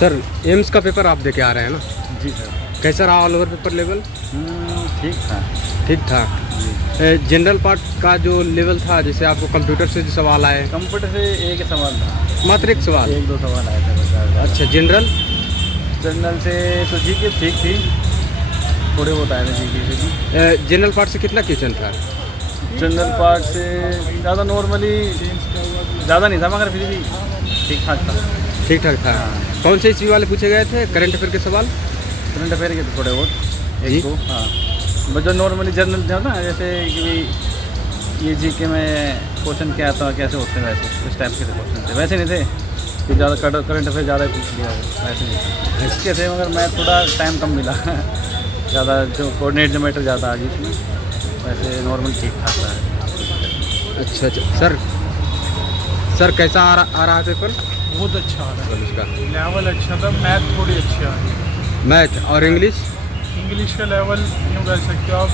Sir AIIMS का paper आप देके आ रहे हैं ना, जी सर। कैसा रहा ऑल ओवर पेपर लेवल? ठीक था। ठीक था। जनरल पार्ट का जो लेवल था, जैसे आपको कंप्यूटर से जो सवाल आए, कंप्यूटर से एक सवाल था, मात्र एक सवाल? एक दो सवाल आए थे बस। अच्छा, जनरल? जनरल से तो जी के ठीक थी, थोड़े बहुत आए थे जी के से भी। जनरल पार्ट से कितना क्वेश्चन था? जनरल पार्ट से ज़्यादा नॉर्मली ज़्यादा नहीं था, मगर फिर भी ठीक ठाक था। ठीक ठाक था। कौन से इश्यू वाले पूछे गए थे, करंट अफेयर के सवाल? करंट अफेयर के तो थोड़े बहुत जी। एक दो, हाँ। बस जो नॉर्मली जनरल था ना, जैसे कि ये जी के में क्वेश्चन क्या था, कैसे होते हैं, वैसे इस टाइप के क्वेश्चन थे। वैसे नहीं थे कि ज़्यादा करंट अफेयर ज़्यादा पूछ लिया, वैसे नहीं थे। इसके थे, मगर मैं थोड़ा टाइम कम मिला ज़्यादा जो कोऑर्डिनेट जो मैटर ज़्यादा आ गई इसमें, वैसे नॉर्मल ठीक ठाक था। अच्छा अच्छा। सर कैसा आ रहा है पेपर? बहुत अच्छा आ रहा है, इसका लेवल अच्छा था। मैथ थोड़ी अच्छी आ रही है। मैथ और इंग्लिश? इंग्लिश का लेवल यूँ कह सकते हो आप,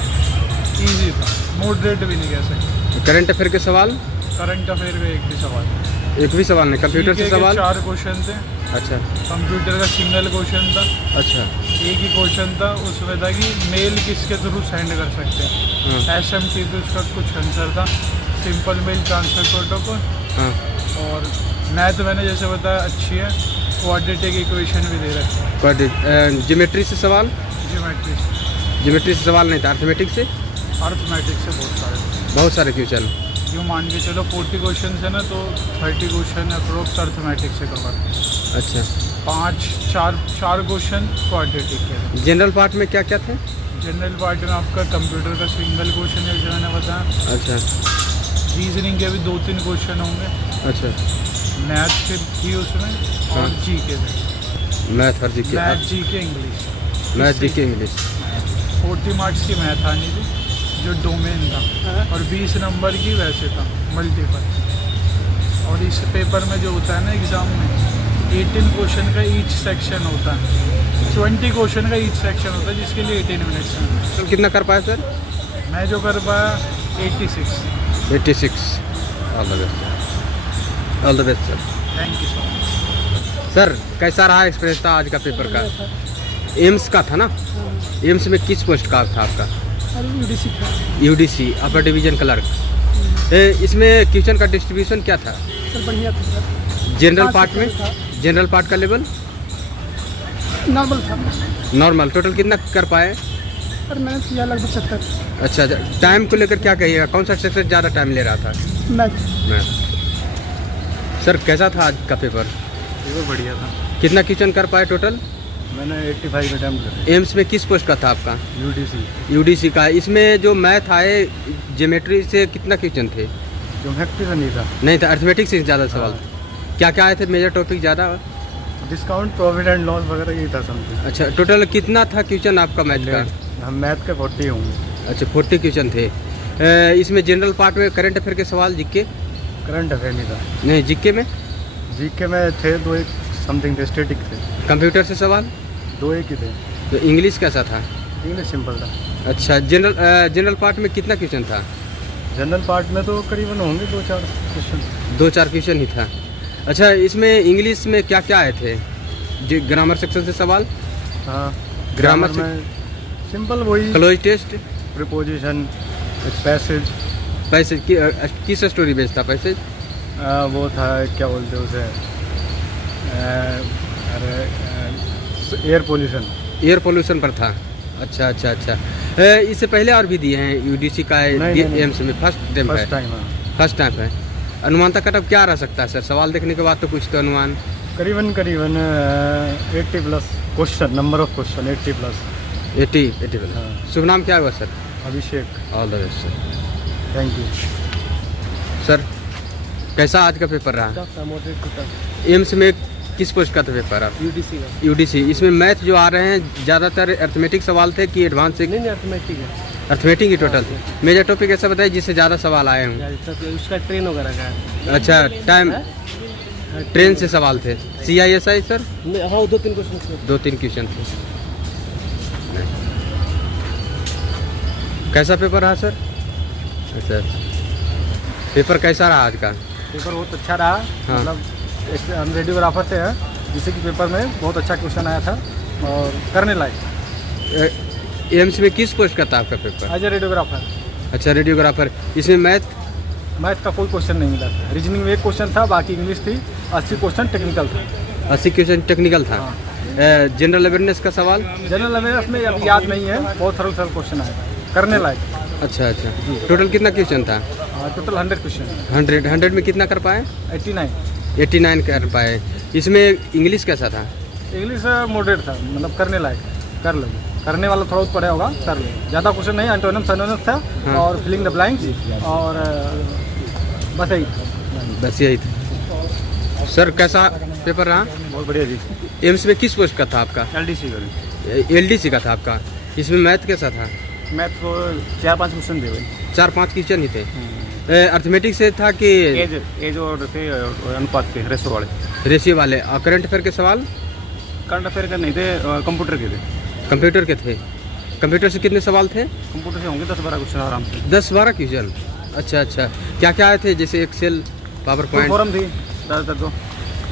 इजी था, मॉडरेट भी नहीं कह सकते। करंट अफेयर के सवाल? करंट अफेयर का एक भी सवाल, एक भी सवाल नहीं? कंप्यूटर से सवाल? 4 क्वेश्चन थे। अच्छा कंप्यूटर का सिंगल क्वेश्चन था, अच्छा। एक ही क्वेश्चन था। उसमें था कि मेल किसके थ्रू सेंड कर सकते हैं, हाँ SMT पे उसका कुछ आंसर था, सिंपल मेल ट्रांसफर प्रोटोकॉल। हाँ। और मैथ मैंने जैसे बताया अच्छी है, क्वाड्रेटिक इक्वेशन भी दे रहे हैं। ज्योमेट्री से सवाल? ज्योमेट्री, ज्योमेट्री से सवाल नहीं था, अर्थमेटिक से? अर्थमेटिक से बहुत सारे क्वेश्चन। यूँ मान के चलो 40 क्वेश्चन है ना, तो 30 क्वेश्चन अप्रोक्स अर्थमेटिक से कवर। अच्छा। 4 क्वेश्चन क्वाड्रेटिक के। जनरल पार्ट में क्या क्या थे? जनरल पार्ट में आपका कंप्यूटर का सिंगल क्वेश्चन है, जो मैंने बताया। अच्छा रीजनिंग के भी 2-3 क्वेश्चन होंगे। अच्छा। मैथ के थी उसमें, और हाँ। जी के थे। मैथ और जीके? मैथ, जी के, English. Math GK English. 40 marks की मैथ आनी थी, जो डोमेन था, और 20 नंबर की वैसे था मल्टीपल। और इस पेपर में जो होता है ना एग्ज़ाम में, 18 क्वेश्चन का ईच सेक्शन होता है, 20 क्वेश्चन का ईच सेक्शन होता है, जिसके लिए 18 मिनट्स में। तो कितना कर पाए सर? मैं जो कर पाया 86। 86। All the best, all the best sir. Thank you so much. Sir कैसा रहा एक्सपीरियंस था आज का पेपर का? एम्स का था ना? एम्स में किस पोस्ट का था आपका? UDC था। UDC, upper division clerk. इसमें क्वेश्चन का डिस्ट्रीब्यूशन क्या था? सर बढ़िया था सर। जनरल पार्ट में? जनरल पार्ट का लेवल नॉर्मल था नॉर्मल। टोटल कितना कर पाए? सर, मैंने किया लगभग 70। अच्छा। टाइम को लेकर क्या कहिएगा, कौन सा सेक्टर ज़्यादा टाइम ले रहा था? मैथ। सर कैसा था आज का पेपर? पेपर बढ़िया था। कितना क्वेश्चन कर पाए टोटल? मैंने 85 अटैम्प्ट करे। एम्स में किस पोस्ट का था आपका? UDC UDC का। इसमें जो मैथ आए, ज्योमेट्री से कितना क्वेश्चन थे? ज्योमेट्री से नहीं था। नहीं था, अर्थमेटिक से ज़्यादा सवाल था। क्या क्या आए थे मेजर टॉपिक ज़्यादा? डिस्काउंट, प्रॉफिट एंड लॉस वगैरह यही था समथिंग। अच्छा, टोटल कितना था क्वेश्चन आपका मैथ का? हम मैथ के 40 होंगे। अच्छा, 40 क्वेश्चन थे। इसमें जनरल पार्ट में करंट अफेयर के सवाल, जीके? करंट अफेयर नहीं था। नहीं, जीके में? जीके में थे 2 एक समथिंग थे, स्टैटिक थे। कंप्यूटर से सवाल? 2 एक ही थे। तो इंग्लिश कैसा था? इंग्लिश सिंपल था। अच्छा, जनरल पार्ट में कितना क्वेश्चन था? जनरल पार्ट में तो करीबन होंगे 2-4 क्वेश्चन। 2-4 क्वेश्चन ही था। अच्छा, इसमें इंग्लिश में क्या क्या आए थे? जो ग्रामर सेक्शन से सवाल? हाँ, ग्रामर में सिंपल वही, cloze test, preposition, passage. Passage किस स्टोरी बेस्ड था पैसेज? वो था, क्या बोलते हैं उसे, अरे एयर पोल्यूशन। एयर पोल्यूशन पर था। अच्छा अच्छा अच्छा। इससे पहले और भी दिए हैं UDC का? एम्स में फर्स्ट टाइम है? फर्स्ट टाइम है। अनुमानता कटअप क्या रह सकता है सर? सवाल देखने के बाद तो कुछ तो अनुमान? करीबन 80 plus question, number of question 80 plus. 80 plus. हाँ। शुभ नाम क्या हुआ sir? Abhishek. All the best sir. Thank you sir कैसा आज का पेपर रहा? एम्स में किस पोस्ट का था पेपर आप? UDC। इसमें मैथ जो आ रहे हैं ज़्यादातर अर्थमेटिक सवाल थे कि एडवांस? नहीं, अर्थमेटिक है। अर्थमेटिक ही टोटल थे। मेजर टॉपिक ऐसा बताइए जिससे ज़्यादा सवाल आए हों। उसका ट्रेन वगैरह का। अच्छा, टाइम ट्रेन से सवाल थे। CISI sir? हाँ, 2-3 क्वेश्चन। 2-3 क्वेश्चन थे। कैसा पेपर रहा सर? अच्छा, पेपर कैसा रहा आज का? पेपर बहुत अच्छा रहा। हाँ। मतलब हम रेडियोग्राफर से हैं, जिससे कि पेपर में बहुत अच्छा क्वेश्चन आया था और करने लायक। एम्स में किस पोस्ट का था आपका पेपर? As a radiographer. अच्छा, रेडियोग्राफर। इसमें मैथ का कोई क्वेश्चन नहीं मिला था। रीजनिंग में एक क्वेश्चन था, बाकी इंग्लिश थी। 80 क्वेश्चन टेक्निकल था। 80 क्वेश्चन टेक्निकल था। हाँ। जनरल अवेयरनेस का सवाल? जनरल अवेयरनेस में अभी याद नहीं है, बहुत सरल क्वेश्चन आया था, करने लायक। अच्छा अच्छा। टोटल कितना क्वेश्चन था? Total 100 question. 100 में कितना कर पाए? 89 कर पाए। इसमें इंग्लिश कैसा था? इंग्लिश मॉडरेट था, मतलब करने लायक, कर लो। करने वाला थोड़ा पड़े होगा, कर लो। ज़्यादा क्वेश्चन नहीं, एंटोनिम्स सिनोनिम्स था। हाँ। और फिलिंग द ब्लैंक्स और बस यही था। सर कैसा पेपर रहा? बहुत बढ़िया जी। एम्स में किस पोस्ट का था आपका? LDC का था आपका। इसमें मैथ कैसा था? मैथ को 4-5 क्वेश्चन थे भाई। 4-5 क्वेश्चन ही थे। अर्थमेटिक से था कि एज और थे अनुपात के, रेशियो वाले? और करंट अफेयर के सवाल? करंट अफेयर के नहीं थे, कंप्यूटर के थे। कंप्यूटर के थे। कंप्यूटर से कितने सवाल थे? कंप्यूटर से होंगे 10-12 क्वेश्चन आराम से। 10-12 क्वेश्चन। अच्छा अच्छा। क्या क्या आए थे? जैसे एक्सेल, पावर पॉइंट? फॉर्म थी ज़्यादातर तो।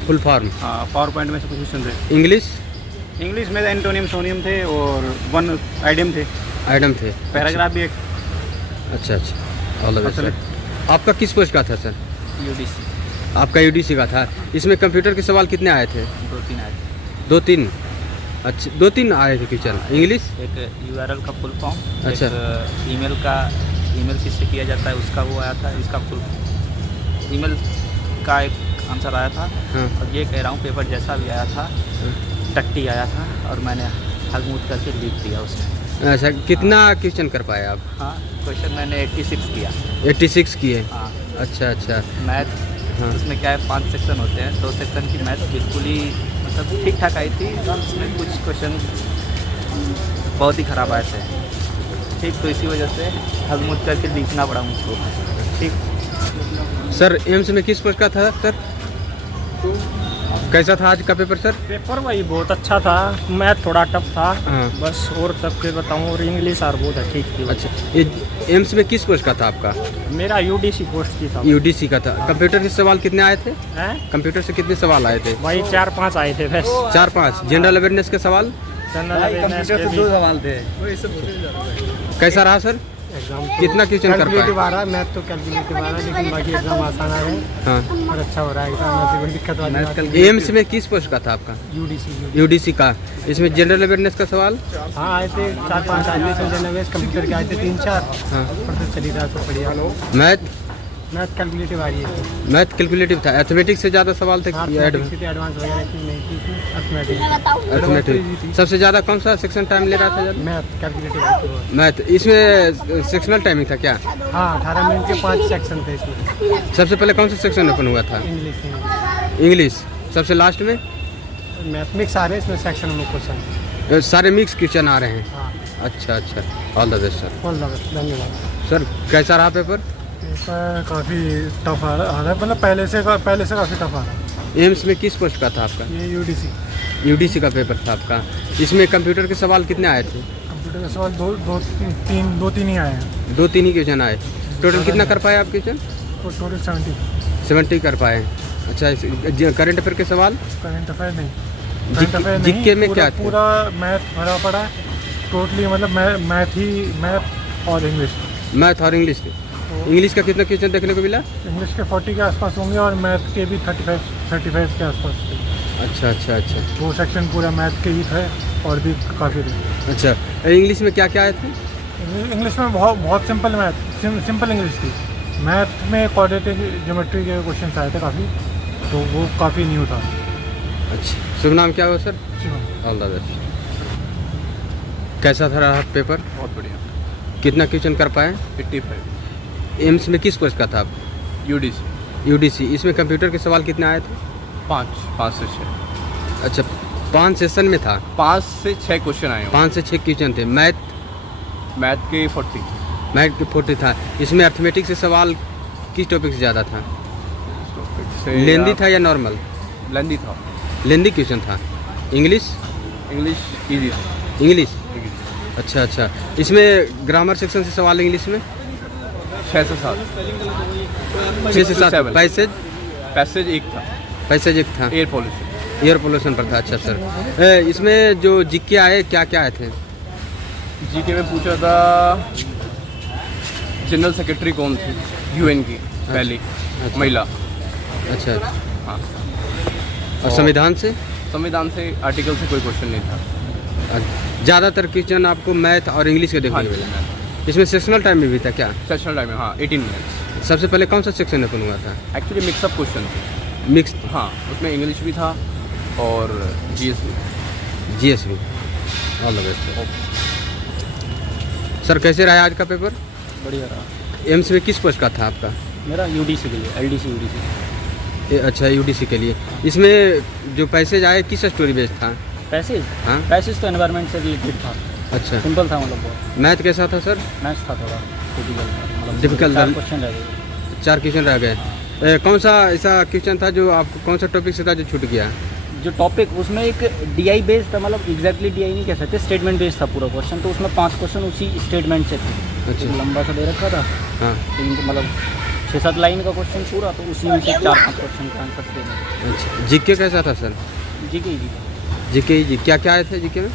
Full form? हाँ, पावर पॉइंट में से कुछ क्वेश्चन थे। इंग्लिश में एंटोनियम सोनियम थे और 1 आइडियम थे। पैराग्राफ भी एक। अच्छा अच्छा। All the best sir. आपका किस पोस्ट का था सर? UDC। आपका UDC का था। इसमें कंप्यूटर के सवाल कितने आए थे? 2-3 आए थे। 2-3? अच्छा, 2-3 आए थे क्वेश्चन। इंग्लिश? एक URL का फुल फॉर्म। अच्छा। एक ईमेल किससे किया जाता है उसका वो आया था। इसका फुल ईमेल का एक आंसर आया था। हाँ। और ये कह रहा हूँ पेपर जैसा भी आया था, टट्टी आया था और मैंने हगमूत करके लिख दिया उसमें। अच्छा, कितना क्वेश्चन कर पाए आप? हाँ, क्वेश्चन मैंने 86 किया। 86 किए? हाँ। अच्छा अच्छा। मैथ, हाँ। उसमें क्या है 5 सेक्शन होते हैं। 2 सेक्शन की मैथ बिल्कुल ही मतलब ठीक ठाक आई थी। उसमें कुछ क्वेश्चन बहुत ही ख़राब आए थे। ठीक, तो इसी वजह से हगमूत करके लिखना पड़ा मुझको। ठीक सर, एम्स में किस पोस्ट का था सर? कैसा था आज का पेपर सर? पेपर वही बहुत अच्छा था। मैथ थोड़ा टफ था। हाँ। बस और सब के बताऊँ, और इंग्लिश और बहुत है ठीक थी। अच्छा, ये एम्स में किस पोस्ट का था आपका? मेरा UDC पोस्ट की था। UDC का था। कंप्यूटर के सवाल कितने आए थे? हैं? कंप्यूटर से कितने सवाल आए थे? वही 4-5 आए थे बस। 4-5। जनरल अवेयरनेस के सवाल? जनरल अवेयरनेस के भी सवाल थे। कैसा रहा सर? एग्जाम कितना क्वेश्चन कर कैलकुलेटिव पाए? आ रहा है। मैथ तो कैलकुलेटिव आ रहा है, लेकिन बाकी एग्जाम आसान आ रहे हैं हाँ। और अच्छा हो रहा है एग्जाम में से कोई दिक्कत वाली बात नहीं। एम्स में किस पोस्ट का था आपका? UDC। UDC का। इसमें जनरल अवेयरनेस का सवाल? हाँ, आए थे 4-5 आए थे। जनरल अवेयरनेस कंप्यूटर के आए थे 3-4। हाँ। पर तो चली रहा तो बढ़िया। मैथ कैलकुलेटिव आ रही है। मैथ कैलकुलेटिव था। अर्थमेटिक से ज़्यादा सवाल थे? एडवांस वगैरह की नहीं थी इसमें। अर्थमेटिक सबसे ज़्यादा कौन सा सेक्शन टाइम ले रहा था? Math calculative. मैथ। इसमें सेक्शनल टाइमिंग था क्या? हाँ, 18 मिनट के 5 सेक्शन थे इसमें। सबसे पहले कौन सा सेक्शन ओपन हुआ था? इंग्लिश। सबसे लास्ट में मैथ मिक्स आ रहे हैं इसमें सेक्शन में क्वेश्चन। सारे मिक्स क्वेश्चन आ रहे हैं। हाँ। अच्छा अच्छा। All the best sir. All the best, धन्यवाद। सर कैसा रहा पेपर? पेपर काफ़ी टफ आ रहा है, मतलब पहले से काफ़ी टफ आ रहा है। एम्स में किस पोस्ट का था आपका? ये UDC का पेपर था आपका। इसमें कंप्यूटर के सवाल कितने आए थे? कंप्यूटर का सवाल 2-3 ही आए हैं। 2-3 ही क्वेश्चन आए। टोटल कितना कर पाए आप क्वेश्चन? टोटल 70 कर पाए। अच्छा, करंट अफेयर के सवाल? करंट अफेयर नहीं। जीके में क्या थे? पूरा मैथ भरा पड़ा है टोटली, मतलब मैथ और इंग्लिश। मैथ और इंग्लिश के? इंग्लिश का कितना क्वेश्चन देखने को मिला? इंग्लिश के 40 के आसपास होंगे और मैथ के भी 35 के आसपास थे। अच्छा अच्छा अच्छा। 2 सेक्शन पूरा मैथ के ही थे और भी काफ़ी थे। अच्छा, इंग्लिश में क्या क्या आए थे? इंग्लिश में बहुत सिंपल सिंपल इंग्लिश थी। मैथ में क्वाड्रेटिक ज्योमेट्री के क्वेश्चन आए थे काफ़ी, तो वो काफ़ी न्यू था। अच्छा, शुभ नाम क्या हुआ सर? All the best. कैसा था रहा पेपर? बहुत बढ़िया। कितना क्वेश्चन कर पाए? 85। एम्स में किस पोस्ट का था आप? UDC। इसमें कंप्यूटर के सवाल कितने आए थे? 5 से 6। अच्छा, 5 सेशन में था? 5 से 6 क्वेश्चन आए। 5 से 6 क्वेश्चन थे। मैथ के 40। मैथ के 40 था। इसमें अर्थमेटिक से सवाल किस टॉपिक से ज़्यादा था? लेंदी था या नॉर्मल? लेंदी था। लेंदी क्वेश्चन था। English easy. इंग्लिश। अच्छा अच्छा। इसमें ग्रामर सेक्शन से सवाल इंग्लिश में? 6 से 7। 6 से 7। पैसेज पैसेज एक था। पैसेज एक था। Air pollution. एयर पोल्यूशन पर था। अच्छा सर, इसमें जो जीके आए क्या क्या आए थे? जीके में पूछा था जनरल सेक्रेटरी कौन थी यूएन की पहली महिला। अच्छा हाँ, और संविधान से? संविधान से आर्टिकल से कोई क्वेश्चन नहीं था। ज़्यादातर क्वेश्चन आपको मैथ और इंग्लिश के देखने हाँ को मिला। इसमें सेक्शनल टाइम में भी था क्या? सेशनल टाइम में हाँ 18 मिनट्स। सबसे पहले कौन सा सेक्शन ओपन हुआ था? एक्चुअली मिक्सअप क्वेश्चन थे। मिक्स हाँ, उसमें इंग्लिश भी था और जीएस भी। GSB. All the best sir. कैसे रहा आज का पेपर? बढ़िया रहा। एम्स में किस पोस्ट का था आपका? मेरा यूडीसी के लिए, एलडीसी यूडीसी। अच्छा, यूडीसी के लिए। इसमें जो पैसेज आए किस स्टोरी बेस्ड था? पैसेज? हाँ। पैसेज तो एनवायरनमेंट से रिलेटेड था, अच्छा। सिंपल था मतलब बहुत। मैथ कैसा था सर? मैथ्स था थोड़ा डिफिकल्ट, मतलब Difficult था। 4 क्वेश्चन रह गए। 4 क्वेश्चन रह गए। कौन सा ऐसा क्वेश्चन था जो आप कौन सा टॉपिक से था जो छूट गया? जो टॉपिक उसमें एक डीआई बेस्ड था, मतलब एग्जैक्टली डीआई नहीं कह सकते, स्टेटमेंट बेस्ड था पूरा क्वेश्चन। तो उसमें 5 क्वेश्चन उसी स्टेटमेंट से थे। अच्छा। एक लंबा सा दे रखा था, हाँ। 3 मतलब 6-7 लाइन का क्वेश्चन पूरा, तो उसी में से 4-5 क्वेश्चन का आंसर देना। अच्छा, जीके कैसा था सर? जीके जीके क्या क्या आए थे जीके में?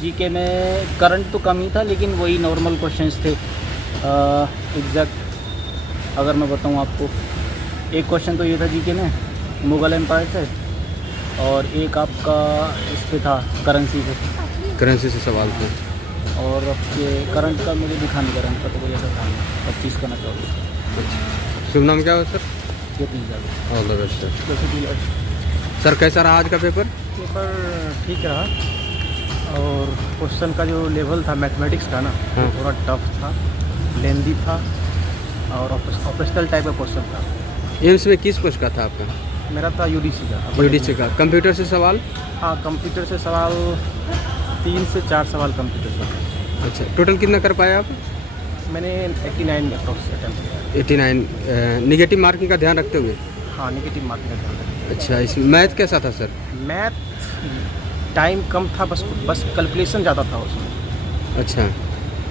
जीके में करंट तो कम ही था, लेकिन वही नॉर्मल क्वेश्चंस थे। एग्जैक्ट अगर मैं बताऊं आपको, एक क्वेश्चन तो ये था जीके में मुगल एम्पायर से, और एक आपका इस पे था करेंसी पे। करेंसी से सवाल थे। और ये करंट का मुझे दिखा नहीं, करंट का तो कोई ऐसा था नहीं, 25 का ना 24 का। शुभ नाम क्या हो सर? ये 30,000। All the best sir. Sir कैसा रहा आज का पेपर? पेपर ठीक रहा, और क्वेश्चन का जो लेवल था मैथमेटिक्स का ना, हाँ। वो थोड़ा टफ था, लेंदी था, और ऑपरेशनल टाइप का क्वेश्चन था। एम्स में किस पोस्ट का था आपका? मेरा था यूडीसी का। यूडीसी का। कंप्यूटर से सवाल? हाँ, कंप्यूटर से सवाल 3 से 4 सवाल कंप्यूटर से। अच्छा, टोटल कितना कर पाए आप? मैंने 89 अप्रोक्स अटेम्प्ट किया। 89। निगेटिव मार्किंग का ध्यान रखते हुए? हाँ, निगेटिव मार्किंग का ध्यान रखा। अच्छा, इसमें मैथ कैसा था सर? मैथ टाइम कम था, बस कैलकुलेशन ज़्यादा था उसमें। अच्छा,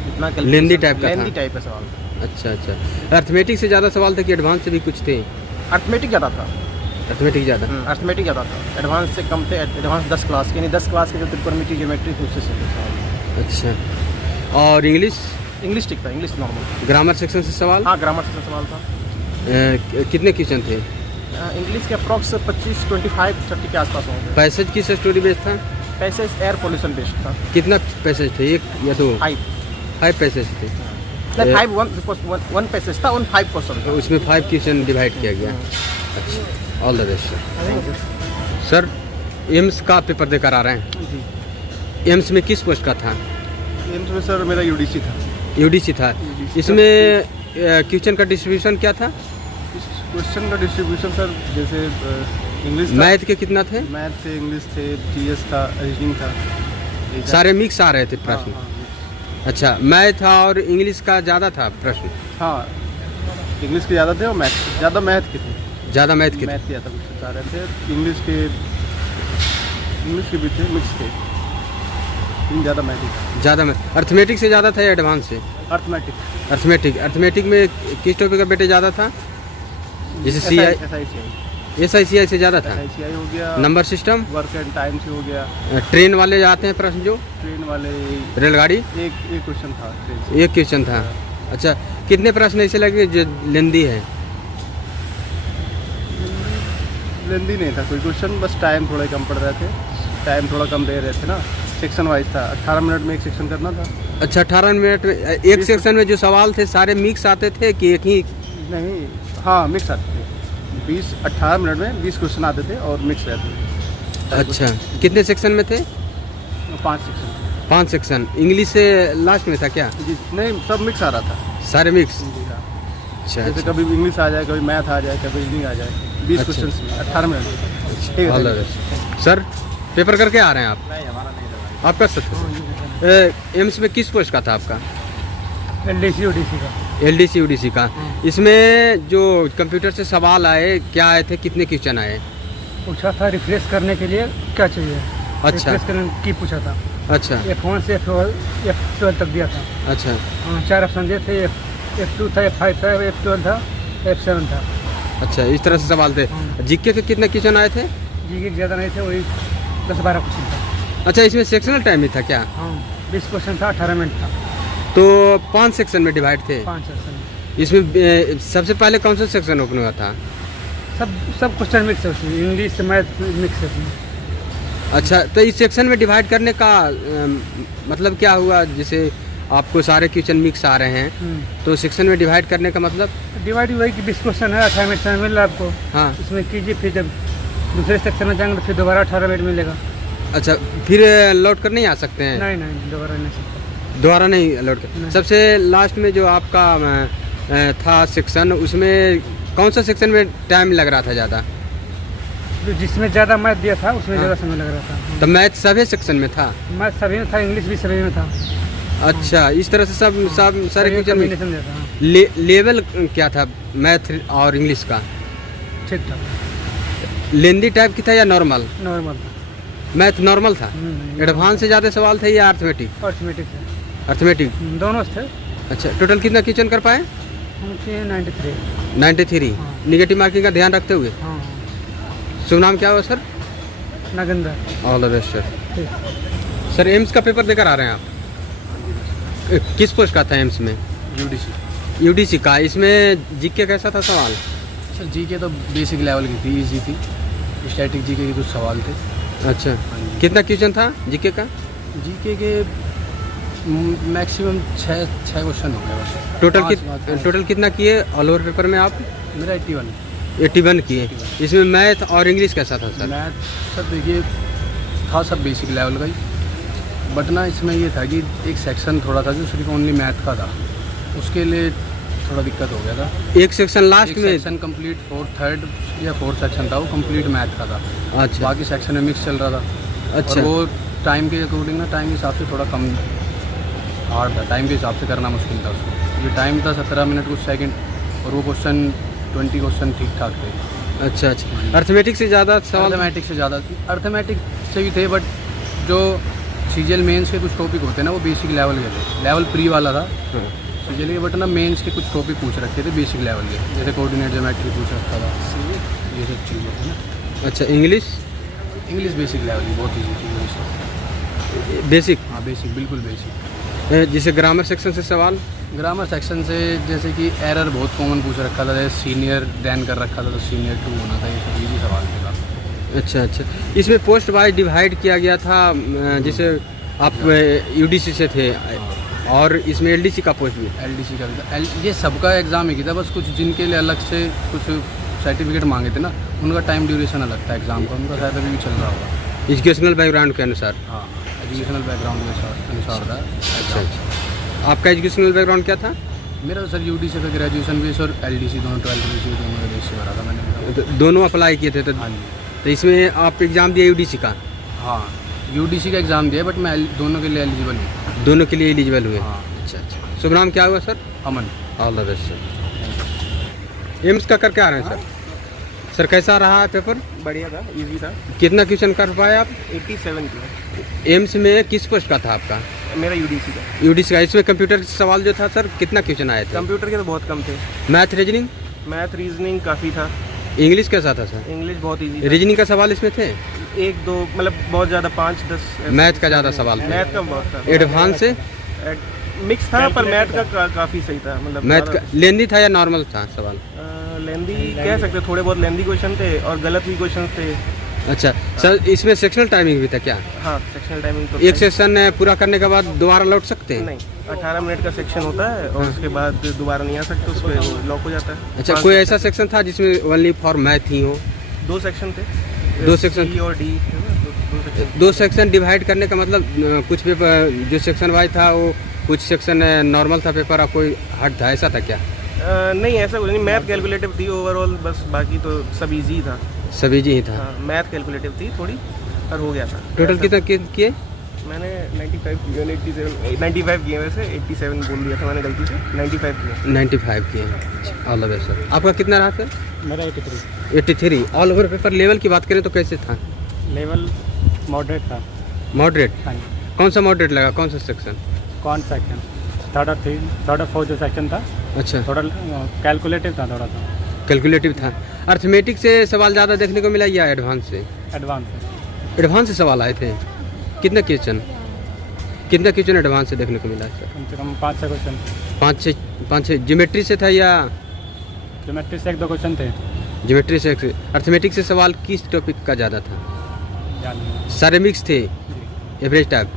इतना लेंदी टाइप का था। लेंदी टाइप का सवाल था। अच्छा अच्छा। अर्थमेटिक से ज़्यादा सवाल थे कि एडवांस से भी कुछ थे? अर्थमेटिक ज़्यादा था। अर्थमेटिक ज़्यादा? अर्थमेटिक ज़्यादा था, एडवांस से कम थे। एडवांस 10 क्लास के, यानी 10 क्लास के जो त्रिकोणमिति ज्योमेट्री थी उससे सवाल। अच्छा। और इंग्लिश? इंग्लिश ठीक था, इंग्लिश नॉर्मल। ग्रामर सेक्शन से सवाल? हाँ, ग्रामर से सवाल था। कितने क्वेश्चन थे? इंग्लिश के अप्रॉक्स 25-25-30 के आसपास होंगे। पैसेज किस स्टोरी बेस्ड था? पैसेज एयर पोल्यूशन बेस्ड था। कितना पैसेज थे, 1 या 2? 5 पैसेज थे। नहीं, 5 1 पैसेज था, 5 क्वेश्चन तो था। उसमें 5 क्वेश्चन डिवाइड किया गया। अच्छा, all the best sir. Sir AIIMS का पेपर देकर आ रहे हैं, जी। एम्स में किस पोस्ट का था? एम्स में सर मेरा यूडीसी था। यूडीसी था। इसमें क्वेश्चन का डिस्ट्रीब्यूशन क्या था? क्वेश्चन का डिस्ट्रीब्यूशन सर जैसे इंग्लिश मैथ के कितना थे? मैथ थे, इंग्लिश थे, जीएस था, रीजनिंग था। सारे मिक्स आ रहे थे प्रश्न? अच्छा, मैथ और इंग्लिश का ज़्यादा था प्रश्न? हाँ, इंग्लिश के ज़्यादा थे और ज़्यादा मैथ के थे। ज़्यादा मैथ के थे? मैथ ज़्यादा कुछ आ रहे थे। इंग्लिश के भी थे, मिक्स थे, लेकिन ज़्यादा मैथ ही था। ज़्यादा मैथ। अर्थमेटिक से ज़्यादा था या एडवांस से? अर्थमेटिक। अर्थमेटिक में किस टॉपिक का बेटे ज़्यादा था? जैसे SICI से ज़्यादा था? SICI हो गया। Number system? Work and time से हो गया। ट्रेन वाले आते हैं प्रश्न जो? ट्रेन वाले रेलगाड़ी? एक क्वेश्चन था ट्रेन से। एक क्वेश्चन था। अच्छा, कितने प्रश्न ऐसे लगे जो लेंदी है? लेंदी नहीं था कोई क्वेश्चन, बस टाइम थोड़ा कम पड़ रहे थे, टाइम थोड़ा कम दे रहे थे ना। सेक्शन वाइज था, 18 मिनट में एक सेक्शन करना था। अच्छा, 18 मिनट में एक सेक्शन में जो सवाल थे सारे मिक्स आते थे कि एक ही? नहीं, हाँ, मिक्स आते थे। 18 मिनट में 20 क्वेश्चन आते थे और मिक्स रहते थे। अच्छा, कितने सेक्शन में थे? 5 सेक्शन। 5 सेक्शन। इंग्लिश से लास्ट में था क्या? जी नहीं, सब मिक्स आ रहा था। सारे मिक्स? जी हाँ। अच्छा जैसे अच्छा। कभी इंग्लिश आ जाए, कभी मैथ आ जाए, कभी रीजनिंग आ जाए। 20 अच्छा। क्वेश्चन 18 मिनट में। ठीक ऑल द है बेस्ट। सर पेपर करके आ रहे हैं आप? नहीं, हमारा नहीं लगा। आप कर सकते हैं। एम्स में किस पोस्ट का था आपका? LDC UDC का। LDC UDC का। इसमें जो कंप्यूटर से सवाल आए क्या आए थे, कितने क्वेश्चन आए? पूछा था रिफ्रेश करने के लिए क्या चाहिए। अच्छा। रिफ्रेश करने की पूछा था। अच्छा F1 से F12 तक दिया था। अच्छा 4 ऑप्शन दिए थे। F2 था, F5 था, F12 था, F7 था। अच्छा, इस तरह से सवाल थे। जीके के कितने क्वेश्चन आए थे? जी ज़्यादा नहीं थे, वही 10-12 क्वेश्चन था। अच्छा, इसमें सेक्शनल टाइम भी था क्या? हाँ, 20 क्वेश्चन था, 18 मिनट था। तो 5 सेक्शन में डिवाइड थे। 5 सेक्शन। इसमें सबसे पहले कौन सा सेक्शन ओपन हुआ था? सब क्वेश्चन मिक्स है उसमें, इंग्लिश मैथ मिक्स है उसमें। अच्छा, तो इस सेक्शन में डिवाइड करने का मतलब क्या हुआ? जैसे आपको सारे क्वेश्चन मिक्स आ रहे हैं, तो सेक्शन में डिवाइड करने का मतलब? डिवाइड हुआ कि 20 क्वेश्चन है, 18 मिनट समय मिल रहा है आपको। हाँ। इसमें कीजिए, फिर जब दूसरे सेक्शन में जाएंगे तो फिर दोबारा 18 मिनट मिलेगा। अच्छा, फिर लौट कर नहीं आ सकते हैं? नहीं, दोबारा नहीं सकता। दोबारा नहीं लौट कर। नहीं। सबसे लास्ट में जो आपका था सेक्शन, उसमें कौन सा सेक्शन में टाइम लग रहा था ज़्यादा? जो जिसमें ज़्यादा मैथ दिया था उसमें ज़्यादा समय लग रहा था। तो मैथ सभी सेक्शन में था? मैथ सभी में था, इंग्लिश भी सभी में था। अच्छा, इस तरह से सब सारे क्वेश्चन में। कॉम्बिनेशन दिया था। लेवल क्या था मैथ और इंग्लिश का? ठीक था, लेंदी टाइप की था या नॉर्मल? नॉर्मल था। मैथ नॉर्मल था? एडवांस से ज़्यादा सवाल थे या अर्थमेटिक? अर्थमेटिक था। अर्थमेटिक दोनों थे। अच्छा, टोटल कितना क्वेश्चन कर पाए? हम किए 93। 93। हाँ। निगेटिव मार्किंग का ध्यान रखते हुए। हाँ, शुभ नाम क्या हुआ sir? Nagendra. All the best sir. ठीक। सर एम्स का पेपर देकर आ रहे हैं आप? किस पोस्ट का था एम्स में? यूडीसी। यूडीसी का। इसमें जीके कैसा था सवाल? सर जीके तो बेसिक लेवल की थी, इजी थी। स्टैटिक जीके के कुछ सवाल थे। अच्छा, कितना क्वेश्चन था जीके का? जीके के मैक्सिमम 6 क्वेश्चन हो गए बस। टोटल कितना किए ऑल ओवर पेपर में आप? मेरा 81। 81 किए। इसमें मैथ और इंग्लिश कैसा था सर? मैथ सर देखिए था सब बेसिक लेवल का ही, बट ना इसमें ये था कि एक सेक्शन थोड़ा था जो सिर्फ ओनली मैथ का था, उसके लिए थोड़ा दिक्कत हो गया था। एक सेक्शन लास्ट में? सेक्शन कंप्लीट थर्ड या फोर्थ सेक्शन था, वो कंप्लीट मैथ का था। अच्छा। बाकी सेक्शन में मिक्स चल रहा था। अच्छा। और वो टाइम के अकॉर्डिंग ना, टाइम के हिसाब से थोड़ा कम हार्ड था, टाइम के हिसाब से करना मुश्किल था उसको। जो टाइम था 17 मिनट कुछ सेकंड, और वो क्वेश्चन 20 क्वेश्चन ठीक ठाक थे। अच्छा अच्छा, अर्थमेटिक से ज़्यादा सवाल? अर्थमेटिक से ज़्यादा, अर्थमेटिक से भी थे, बट जो सीजीएल मेंस के कुछ टॉपिक होते हैं ना, वो बेसिक लेवल के थे। लेवल प्री वाला था सीजीएल के, बट ना मेंस के कुछ टॉपिक पूछ रखे थे बेसिक लेवल के, जैसे कोऑर्डिनेट ज्योमेट्री पूछ रखा था, ये सब चीज़ होती है ना। अच्छा, इंग्लिश? इंग्लिश बेसिक लेवल की बहुत ईजी थी इंग्लिश। बेसिक? हाँ बेसिक, बिल्कुल बेसिक। जैसे ग्रामर सेक्शन से सवाल? ग्रामर सेक्शन से जैसे कि एरर बहुत कॉमन पूछ रखा था, जैसे सीनियर देन कर रखा था तो सीनियर 2 होना था, ये सब इजी सवाल थे काफ़ी। अच्छा अच्छा, इसमें पोस्ट वाइज डिवाइड किया गया था, जैसे आप यूडीसी से थे और इसमें एलडीसी का पोस्ट भी? एलडीसी का भी था। ये सबका एग्ज़ाम एक ही था, बस कुछ जिनके लिए अलग से कुछ सर्टिफिकेट मांगे थे ना, उनका टाइम ड्यूरेशन अलग था एग्ज़ाम का, उनका शायद अभी भी चल रहा होगा एजुकेशनल बैकग्राउंड के अनुसार। हाँ, एजुकेशनल बैकग्राउंड के अनुसार था। अच्छा अच्छा, आपका एजुकेशनल बैकग्राउंड क्या था? मेरा तो सर यूडीसी का ग्रेजुएशन बेस और एलडीसी दोनों 12th बेस दोनों का बेस से भरा था मैंने। तो दोनों अप्लाई किए थे? हाँ जी। तो इसमें आप एग्ज़ाम दिए यूडीसी का? हाँ, यूडीसी का एग्ज़ाम दिया, बट मैं दोनों के लिए एलिजिबल हूँ। दोनों के लिए एलिजिबल हुए? हाँ। अच्छा अच्छा, शुभ नाम क्या हुआ sir? Aman. All the best sir. AIIMS का करके आ रहे हैं सर? सर कैसा रहा है पेपर? बढ़िया था, इजी था। कितना क्वेश्चन कर पाए आप? 87 की। एम्स में किस पोस्ट का था आपका? मेरा यूडीसी का। यूडीसी का। इसमें कंप्यूटर सवाल जो था सर, कितना क्वेश्चन आए थे? कंप्यूटर के तो बहुत कम थे। Math reasoning? मैथ रीजनिंग काफ़ी था। इंग्लिश कैसा था सर? इंग्लिश बहुत इजी था। रीजनिंग का सवाल इसमें थे? 1-2 मतलब बहुत ज़्यादा 5-10। मैथ का ज़्यादा सवाल था? मैथ का बहुत था। एडवांस से? मिक्स था, पर मैथ का काफ़ी सही था। मतलब मैथ का लेंदी था या नॉर्मल था सवाल? लेंदी कह सकते, थोड़े बहुत लेंदी क्वेश्चन थे और गलत भी क्वेश्चन थे। अच्छा सर, इसमें सेक्शनल टाइमिंग भी था क्या? हाँ, सेक्शनल टाइमिंग तो एक सेक्शन पूरा करने के बाद दोबारा लौट सकते हैं? नहीं, 18 मिनट का सेक्शन होता है और उसके बाद दोबारा नहीं आ सकते, उस पर लॉक हो जाता है। अच्छा, कोई ऐसा सेक्शन था जिसमें ओनली फॉर मैथ ही हो? 2 सेक्शन थे। 2 सेक्शन? सी और डी। 2 सेक्शन डिवाइड करने का मतलब कुछ पेपर जो सेक्शन वाइज था वो कुछ सेक्शन नॉर्मल था पेपर और कोई हार्ड था, ऐसा था क्या? नहीं, ऐसा कुछ नहीं। मैथ कैलकुलेटिव थी ओवरऑल, बस बाकी तो सब इजी था। सब इजी ही था? हाँ, मैथ कैलकुलेटिव थी थोड़ी, पर हो गया था। टोटल कितना किए? मैंने 95 किए, 95 किए, वैसे 87 बोल दिया था मैंने गलती से, 95 किए। 95 किए। All the best sir. आपका कितना रहा सर? मेरा 83। 83। ऑल ओवर पेपर लेवल की बात करें तो कैसे था? लेवल मॉडरेट था। मॉडरेट? हाँ जी। कौन सा मॉडरेट लगा, कौन सा सेक्शन? कौन सेक्शन? थर्ड और फोर्थ जो सेक्शन था, अच्छा, थोड़ा कैलकुलेटिव था, थोड़ा सा कैलकुलेटिव था। अर्थमेटिक से सवाल ज़्यादा देखने को मिला या एडवांस से? एडवांस एडवांस से सवाल आए थे, कितने क्वेश्चन एडवांस से देखने को मिला है सर? कम से कम 5-6 क्वेश्चन। 5-6 ज्योमेट्री से था या ज्योमेट्री से 1-2 क्वेश्चन थे। ज्योमेट्री से? अर्थमेटिक से सवाल किस टॉपिक का ज़्यादा था? याद नहीं। सारे मिक्स थे, जी। Average type.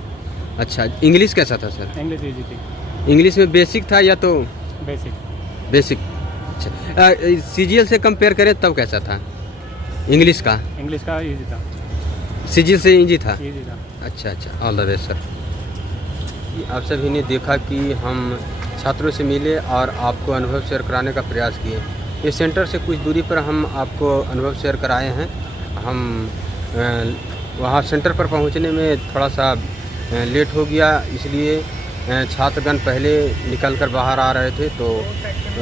अच्छा, इंग्लिश कैसा था सर? इंग्लिश ईजी थी। इंग्लिश में बेसिक था या तो बेसिक। अच्छा, सीजीएल से कंपेयर करें तब कैसा था इंग्लिश का? इंग्लिश का ईजी था। सीजीएल से इजी था? ईजी था। अच्छा, ऑल द बेस्ट सर। आप सभी ने देखा कि हम छात्रों से मिले और आपको अनुभव शेयर कराने का प्रयास किए। इस सेंटर से कुछ दूरी पर हम आपको अनुभव शेयर कराए हैं। हम वहाँ सेंटर पर पहुँचने में थोड़ा सा लेट हो गया, इसलिए छात्रगण पहले निकल कर बाहर आ रहे थे, तो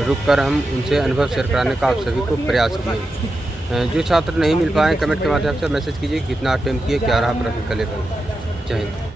रुककर हम उनसे अनुभव शेयर कराने का आप सभी को प्रयास किए। जो छात्र नहीं मिल पाए, कमेंट के माध्यम से मैसेज कीजिए कितना अटेम्प्ट किए, क्या रहा प्रैक्टिकल लेवल। जय हिंद।